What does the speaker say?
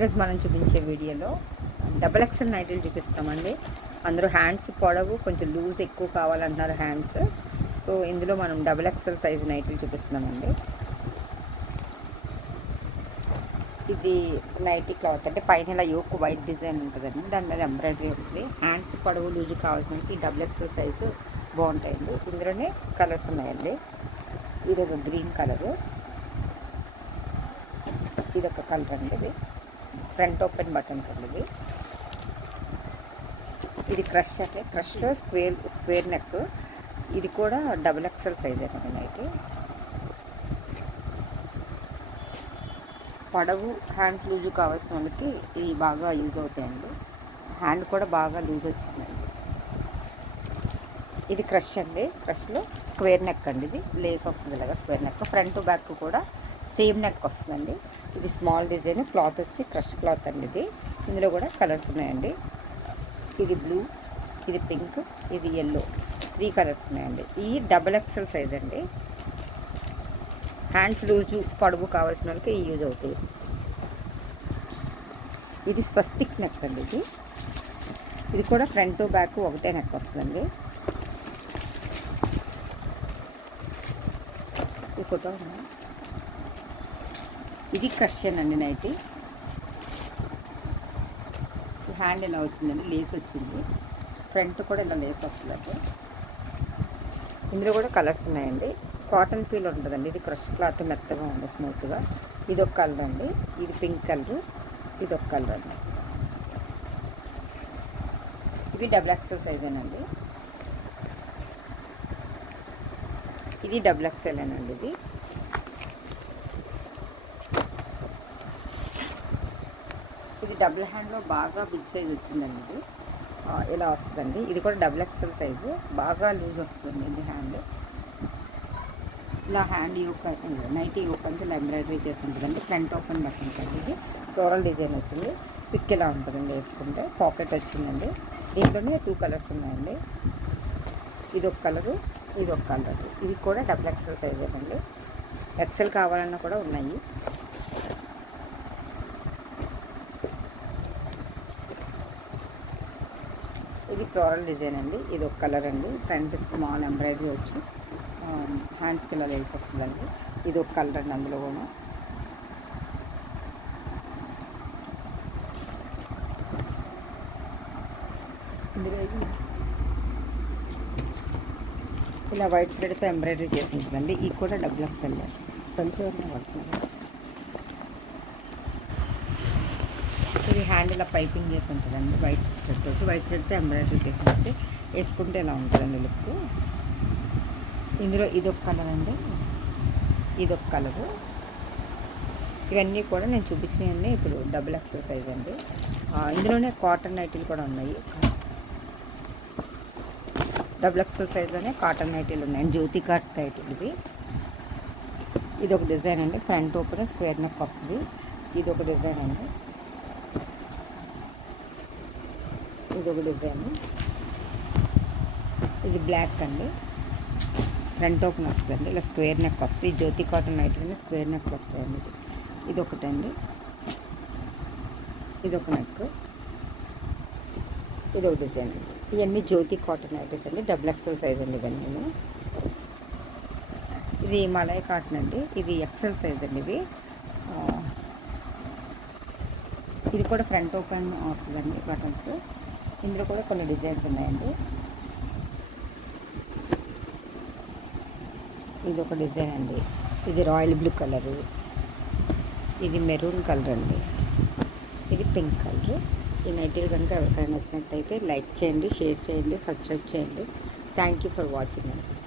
ఈరోజు మనం చూపించే వీడియోలో డబల్ ఎక్సెల్ నైటీలు చూపిస్తామండి. అందరూ హ్యాండ్స్ పొడవు కొంచెం లూజ్ ఎక్కువ కావాలంటున్నారు హ్యాండ్స్. సో ఇందులో మనం డబల్ ఎక్సెల్ సైజు నైటీలు చూపిస్తున్నామండి. ఇది నైటీ క్లాత్ అంటే పైన ఇలా యోక్ వైట్ డిజైన్ ఉంటుందండి, దాని మీద ఎంబ్రాయిడరీ ఉంటుంది. హ్యాండ్స్ పొడవు లూజు కావాల్సిన ఈ డబల్ ఎక్సెల్ సైజు బాగుంటాయండి. ఇందులోనే కలర్స్ ఉన్నాయండి. ఇది ఒక గ్రీన్ కలరు, ఇది ఒక కలర్ అండి. ఇది ఫ్రంట్ ఓపెన్ బటన్స్ అండి. ఇది క్రష్ అంటే క్రష్లో స్క్వేర్ నెక్. ఇది కూడా డబుల్ ఎక్సెల్ సైజ్ అండి. నైటీ పొడవు హ్యాండ్స్ లూజు కావాల్సిన వాళ్ళకి ఇవి బాగా యూజ్ అవుతాయండి. హ్యాండ్ కూడా బాగా లూజ్ వచ్చిందండి. ఇది క్రష్ అండి. క్రష్లో స్క్వేర్ నెక్ అండి. ఇది లేస్ వస్తుంది ఇలాగా స్క్వేర్ నెక్. ఫ్రంట్ బ్యాక్ కూడా సేమ్ నెక్ వస్తుందండి. ఇది స్మాల్ డిజైన్, క్లాత్ వచ్చి క్రష్ క్లాత్ అండి. ఇది ఇందులో కూడా కలర్స్ ఉన్నాయండి. ఇది బ్లూ, ఇది పింక్, ఇది ఎల్లో, 3 కలర్స్ ఉన్నాయండి. ఈ డబల్ ఎక్సెల్ సైజ్ అండి. హ్యాండ్స్ లూజు పొడవు కావాల్సిన వాళ్ళకి యూజ్ అవుతుంది. ఇది స్వస్తిక్ నెక్ అండి. ఇది కూడా ఫ్రంట్ బ్యాక్ ఒకటే నెక్ వస్తుందండి. ఈ ఫోటో ఇది క్రష్యన్ అండి. నైటీ హ్యాండ్ ఇలా వచ్చిందండి, లేస్ వచ్చింది. ఫ్రంట్ కూడా ఇలా లేస్ వస్తుందండి. ఇందులో కూడా కలర్స్ ఉన్నాయండి. కాటన్ ఫీల్ ఉంటుందండి. ఇది క్రష్ క్లాత్ మెత్తగా ఉంది, స్మూత్గా. ఇది ఒక కలర్ అండి. ఇది పింక్ కలర్, ఇది ఒక కలర్ అండి. ఇది డబుల్ ఎక్సెల్ సైజ్ అండి. ఇది డబుల్ ఎక్సెల్ అండి. ఇది డబుల్ హ్యాండ్లో బాగా బిగ్ సైజ్ వచ్చిందండి. ఇది ఇలా వస్తుందండి. ఇది కూడా డబుల్ ఎక్సెల్ సైజు, బాగా లూజ్ వస్తుందండి. ఇది హ్యాండ్ ఇలా హ్యాండ్ యోక్ నైటీ యోక్ అంతా ఇలా ఎంబ్రాయిడరీ చేసి ఉంటుందండి. ఫ్రంట్ ఓపెన్ బటన్స్ అండి. ఇది ఫ్లోరల్ డిజైన్ వచ్చింది. పిక్ ఇలా ఉంటుందండి వేసుకుంటే. పాకెట్ వచ్చిందండి. దీంట్లోనే 2 కలర్స్ ఉన్నాయండి. ఇది ఒక కలరు, ఇది ఒక కలర్. ఇది కూడా డబుల్ ఎక్సెల్ సైజ్ అండి. ఎక్సెల్ కావాలన్నా కూడా ఉన్నాయి. ఇది ఫ్లోరల్ డిజైన్ అండి. ఇది ఒక కలర్ అండి. ఫ్రంట్ స్మాల్ ఎంబ్రాయిడరీ వచ్చి హ్యాండ్స్కి ఇలా లేస్ వస్తుందండి. ఇది ఒక కలర్ అండి. అందులో కూడా ఇలా వైట్ థ్రెడ్తో ఎంబ్రాయిడరీ చేసి ఉంటుందండి. ఇది కూడా డబుల్ ఎక్సెల్ కొంచెం పడుతుంది. ఇది హ్యాండ్ ఇలా పైపింగ్ చేసి ఉంటుందండి. వైట్ థ్రెడ్తో ఎంబ్రాయిడరీ చేసి ఉంటే వేసుకుంటే ఇలా ఉంటుందండి లుక్. ఇందులో ఇదొక కలర్ అండి, ఇదొక కలరు. ఇవన్నీ కూడా నేను చూపించినవన్నీ ఇప్పుడు డబుల్ ఎక్సెల్ సైజ్ అండి. ఇందులోనే కాటన్ నైటీలు కూడా ఉన్నాయి. డబుల్ ఎక్సెల్ సైజ్లోనే కాటన్ నైటీలు ఉన్నాయండి. జ్యోతి కాటన్ నైటీలు ఇవి. ఇది ఒక డిజైన్ అండి. ఫ్రంట్ ఓపెన్ స్క్వేర్ నెక్ వస్తుంది. ఇది ఒక డిజైన్ అండి. ఇది ఒక డిజైన్. ఇది బ్లాక్ అండి. ఫ్రంట్ ఓపెన్ వస్తుందండి. ఇలా స్క్వేర్ నెక్ వస్తుంది. జ్యోతి కాటన్ నైటీలోనే స్క్వేర్ నెక్ వస్తాయండి. ఇది ఒకటండి. ఇది ఒక నెక్. ఇది ఒక డిజైన్ అండి. ఇవన్నీ జ్యోతి కాటన్ నైటీస్ అండి. డబుల్ ఎక్సెల్ సైజ్ అండి ఇవన్నీ. ఇది మలై కాటన్ అండి. ఇది ఎక్సెల్ సైజ్ అండి. ఇది కూడా ఫ్రంట్ ఓపెన్ వస్తుందండి బటన్స్. ఇందులో కూడా కొన్ని డిజైన్స్ ఉన్నాయండి. ఇది ఒక డిజైన్ అండి. ఇది రాయల్ బ్లూ కలరు, ఇది మెరూన్ కలర్ అండి, ఇది పింక్ కలర్. ఈ నైటీలు కనుక ఎవరికైనా నచ్చినట్టయితే లైక్ చేయండి, షేర్ చేయండి, సబ్స్క్రైబ్ చేయండి. థ్యాంక్ యూ ఫర్ వాచింగ్ అండి.